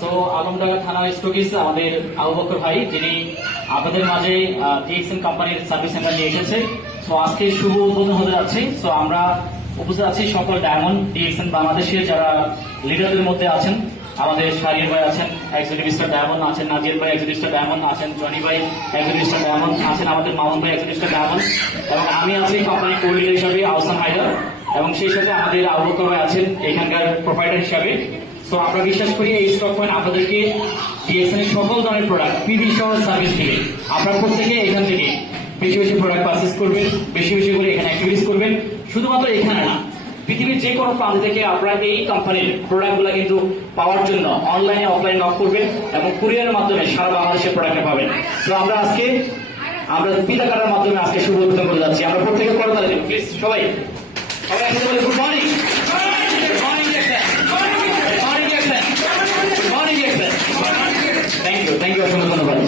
So Alamdanga থানা stockist আমাদের আবু বকর ভাই, যিনি আপনাদের মাঝে ডিএক্সএন কোম্পানির সার্ভিস সেন্টার নিয়ে এসেছে। সো আজকে শুভ উদ্বোধন হতে যাচ্ছে। সো আমরা উপস্থিত আছি সকল ডায়মন্ড ডিএক্সএন বাংলাদেশের যারা লিডারদের মধ্যে আছেন। আমাদের শাহরিয়ার ভাই আছেন, এক্সিকিউটিভ স্টার ডায়মন্ড আছেন, নাজির ভাই এক্সিকিউটিভ স্টার ডায়মন্ড আছেন, জনি ভাই এক্সিকিউটিভ স্টার ডায়মন্ড আছেন, আমাদের মামুন ভাই এক্সিকিউটিভ স্টার ডায়মন্ড, এবং আমি আছি কোম্পানির কো লিডার হিসাবে আহসান হায়দার, এবং সেই সাথে আমাদের আবু বকর ভাই আছেন এখানকার প্রোভাইডার হিসাবে। সো আমরা বিশ্বাস করি এই স্টক পয়েন্ট আপনাদেরকে ডিএক্সএন এর সকল ধরনের প্রোডাক্ট পিভি সহ সার্ভিস দিবে। আপনারা প্রত্যেকে এখান থেকে বেশি বেশি প্রোডাক্ট পারচেস করবেন, বেশি বেশি করে এখানে অ্যাক্টিভিটিস করবেন। শুধুমাত্র এখানে না, পৃথিবীর যে কোনো প্রান্ত থেকে আপনারা এই কোম্পানির প্রোডাক্টগুলো কিন্তু পাওয়ার জন্য অনলাইনে অফলাইন নক করবেন এবং কুরিয়ারের মাধ্যমে সারা বাংলাদেশের প্রোডাক্ট পাবেন। তো আমরা পিতা কাটার মাধ্যমে আজকে শুভ উদ্বোধন করে যাচ্ছি। আমরা প্রত্যেকে করতালি দিন প্লিজ, সবাই সবাই একসাথে বলি গুড মর্নিং। থ্যাংক ইউ, অসংখ্য ধন্যবাদ।